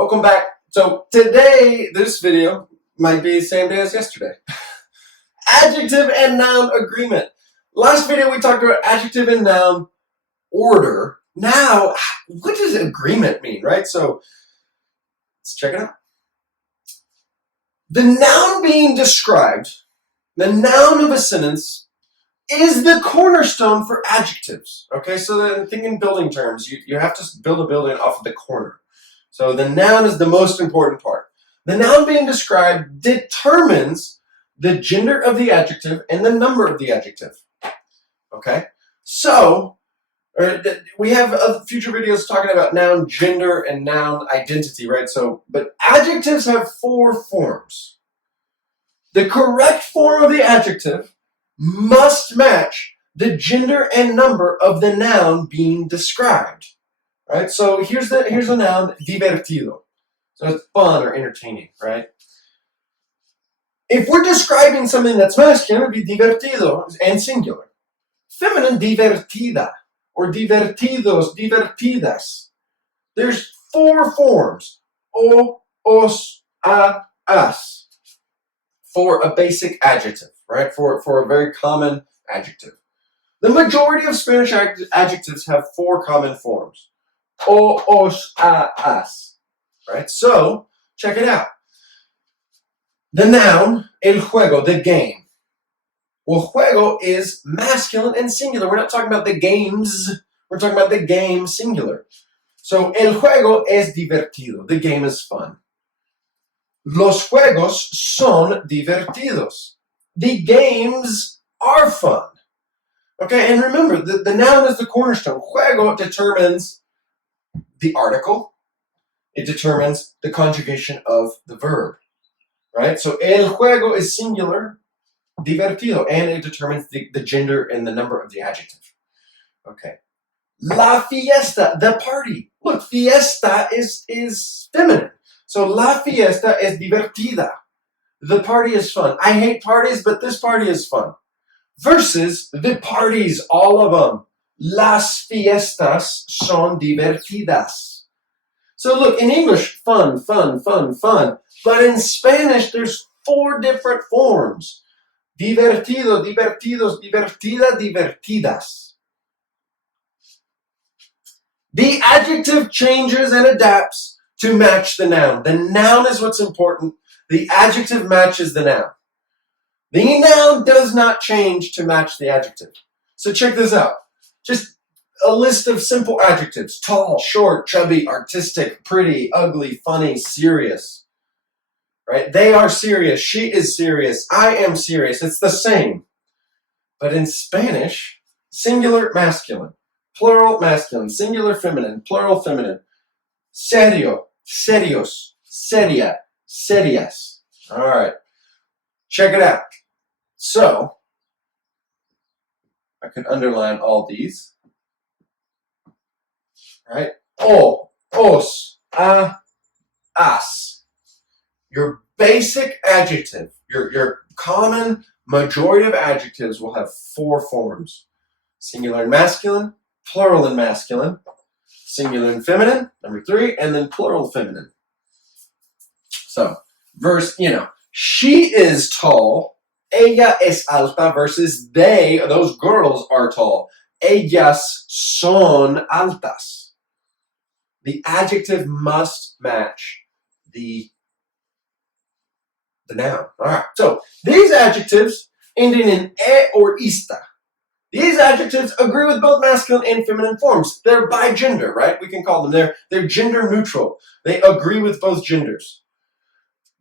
Welcome back. So today, this video might be the same day as yesterday. Adjective and noun agreement. Last video we talked about adjective and noun order. Now, what does agreement mean, right? So let's check it out. The noun being described, the noun of a sentence, is the cornerstone for adjectives. Okay, so then think in building terms. You have to build a building off of the corner. So the noun is the most important part. The noun being described determines the gender of the adjective and the number of the adjective. Okay, so we have future videos talking about noun gender and noun identity, right? So, but adjectives have 4 forms. The correct form of the adjective must match the gender and number of the noun being described. Right? So here's the noun divertido. So it's fun or entertaining, right? If we're describing something that's masculine, it would be divertido and singular. Feminine, divertida, or divertidos, divertidas. There's 4 forms. O, os, a, as. For a basic adjective, right? For a very common adjective. The majority of Spanish adjectives have 4 common forms. O, os, a, as. Right? So, check it out. The noun, el juego, the game. Well, juego is masculine and singular. We're not talking about the games. We're talking about the game singular. So, el juego es divertido. The game is fun. Los juegos son divertidos. The games are fun. Okay, and remember, the noun is the cornerstone. Juego determines the article. It determines the conjugation of the verb. Right? So, el juego is singular, divertido, and it determines the gender and the number of the adjective. Okay. La fiesta, the party. Look, fiesta is feminine. So, la fiesta es divertida. The party is fun. I hate parties, but this party is fun. Versus the parties, all of them. Las fiestas son divertidas. So look, in English, fun, fun, fun, fun. But in Spanish, there's 4 different forms. Divertido, divertidos, divertida, divertidas. The adjective changes and adapts to match the noun. The noun is what's important. The adjective matches the noun. The noun does not change to match the adjective. So check this out. Just a list of simple adjectives. Tall, short, chubby, artistic, pretty, ugly, funny, serious. Right? They are serious. She is serious. I am serious. It's the same. But in Spanish, singular masculine, plural masculine, singular feminine, plural feminine. Serio, serios, seria, serias. All right. Check it out. So, I could underline all these. Right? O, os, a, as. Your basic adjective, your common majority of adjectives will have 4 forms. Singular and masculine, plural and masculine, singular and feminine, number 3, and then plural feminine. So, she is tall, ella es alta, versus those girls are tall. Ellas son altas. The adjective must match the noun. All right. So these adjectives ending in e or ista. These adjectives agree with both masculine and feminine forms. They're by gender, right? We can call them. They're gender neutral. They agree with both genders.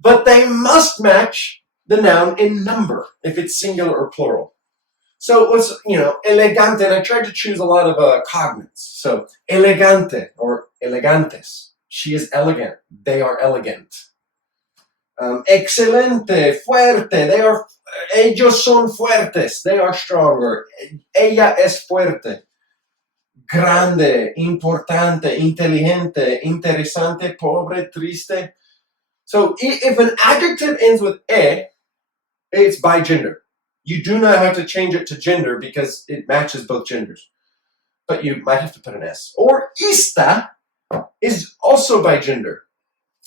But they must match the noun in number if it's singular or plural. So let's, elegante, and I tried to choose a lot of cognates. So elegante or elegantes. She is elegant. They are elegant. Excelente, fuerte. Ellos son fuertes. They are stronger. Ella es fuerte. Grande, importante, inteligente, interesante, pobre, triste. So if an adjective ends with e, it's by gender. You do not have to change it to gender because it matches both genders. But you might have to put an S. Or ista is also by gender.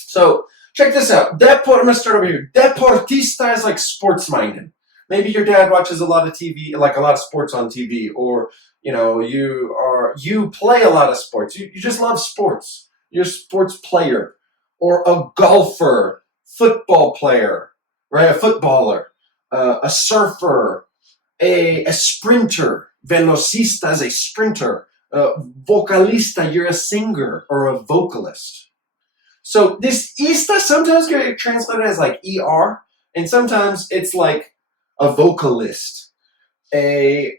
So check this out. I'm gonna start over here. Deportista is like sports-minded. Maybe your dad watches a lot of TV, like a lot of sports on TV, or you play a lot of sports. You just love sports. You're a sports player, or a golfer, football player, right? A footballer, a surfer, a sprinter. Velocista is a sprinter. Vocalista, you're a singer or a vocalist. So this ista sometimes get translated as like er, and sometimes it's like a vocalist, a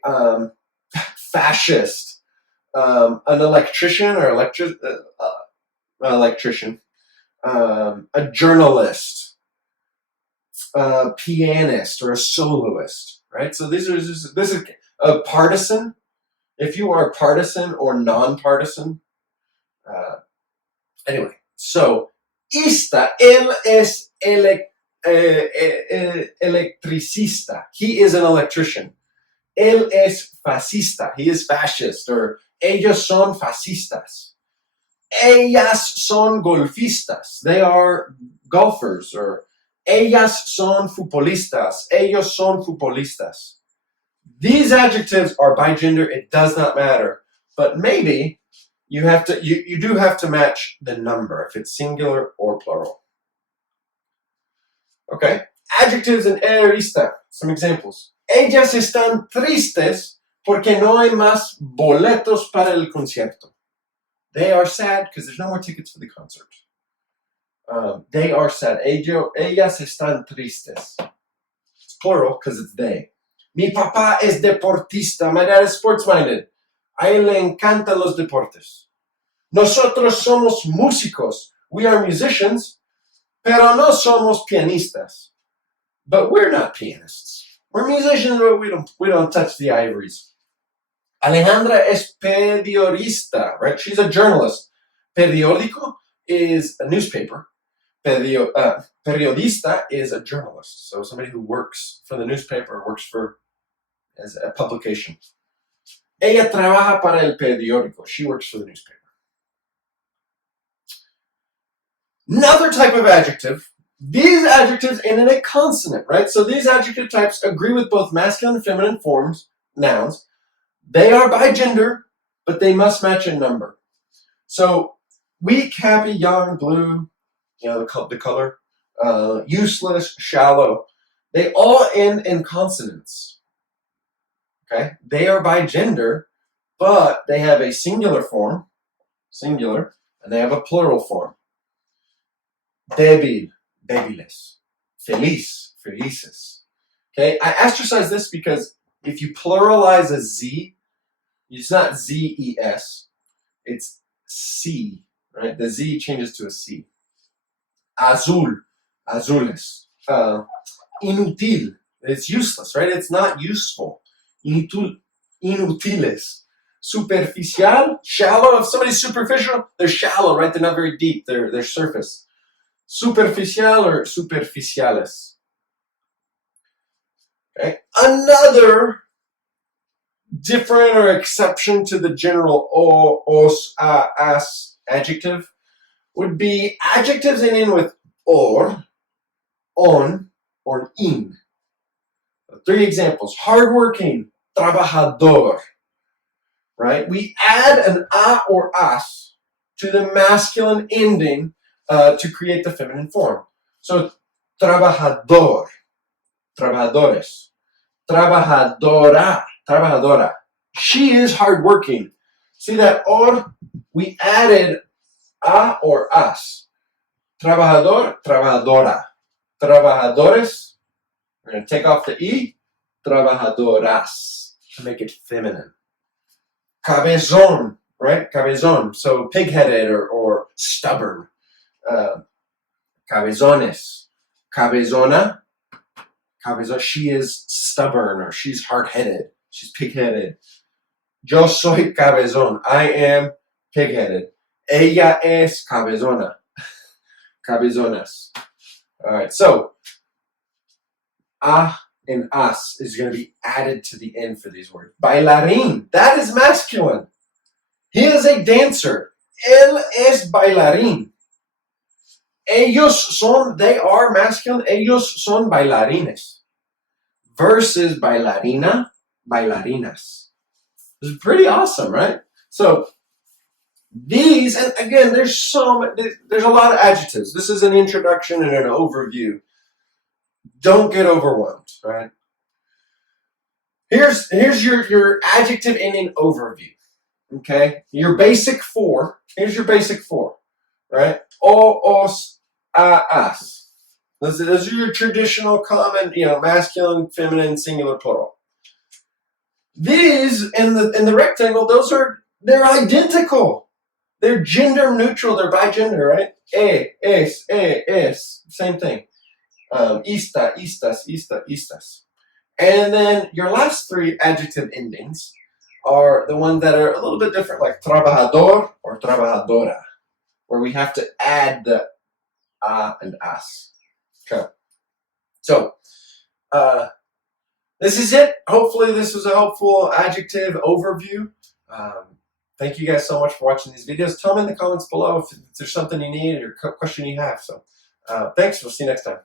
fascist, an electrician or electrician, a journalist, a pianist or a soloist, right? So this is a partisan. If you are partisan or non-partisan, anyway. So ista, él es electricista. He is an electrician. Él es fascista. He is fascist. Or ellos son fascistas. Ellas son golfistas. They are golfers. Or ellas son futbolistas. Ellos son futbolistas. These adjectives are by gender. It does not matter. But maybe you do have to match the number, if it's singular or plural. Okay. Adjectives in erista. Some examples. Ellas están tristes porque no hay más boletos para el concierto. They are sad because there's no more tickets for the concert. They are sad. Ellas están tristes. It's plural because it's they. Mi papá es deportista. My dad is sports-minded. A él le encantan los deportes. Nosotros somos músicos. We are musicians, pero no somos pianistas. But we're not pianists. We're musicians, but we don't touch the ivories. Alejandra es periodista, right? She's a journalist. Periódico is a newspaper. Periodista is a journalist. So somebody who works for the newspaper, as a publication. Ella trabaja para el periódico. She works for the newspaper. Another type of adjective. These adjectives end in a consonant, right? So these adjective types agree with both masculine and feminine forms, nouns. They are by gender, but they must match a number. So weak, happy, young, blue, the color, useless, shallow. They all end in consonants. Okay? They are by gender, but they have a singular form, singular, and they have a plural form. Débil, débiles. Feliz, felices. Okay? I ostracize this because if you pluralize a Z, it's not Z-E-S, it's C, right? The Z changes to a C. Azul, azules. Inútil, it's useless, right? It's not useful. Inútiles. Superficial, shallow. If somebody's superficial, they're shallow, right? They're not very deep. They're surface. Superficial or superficiales. Okay. Another different or exception to the general o, os, a, as adjective would be adjectives ending with or, on, or in. 3 examples. Hardworking, trabajador. Right? We add an a or as to the masculine ending to create the feminine form. So, trabajador, trabajadores, trabajadora, trabajadora. She is hardworking. See that or? We added a or as. Trabajador, trabajadora. Trabajadores. We're going to take off the e. Trabajadoras to make it feminine. Cabezón, right? Cabezón. So pig-headed or stubborn. Cabezones. Cabezona. Cabezón. She is stubborn or she's hard-headed. She's pig-headed. Yo soy cabezón. I am pig-headed. Ella es cabezona. Cabezonas. All right. So, a and as is going to be added to the end for these words. Bailarín. That is masculine. He is a dancer. Él es bailarín. They are masculine. Ellos son bailarines. Versus bailarina, bailarinas. This is pretty awesome, right? So these, and again, there's a lot of adjectives. This is an introduction and an overview. Don't get overwhelmed, right? Here's your adjective ending overview. Okay, your basic four. Here's your basic four, right? O, os, a, as. Those are your traditional common, masculine, feminine, singular, plural. These in the rectangle, they're identical. They're gender neutral. They're by gender, right? Es, same thing. Ista, istas, istas. And then your last three adjective endings are the ones that are a little bit different, like trabajador or trabajadora, where we have to add the a and as. Okay. So, this is it. Hopefully this was a helpful adjective overview. Thank you guys so much for watching these videos. Tell me in the comments below if there's something you need or question you have. So, thanks. We'll see you next time.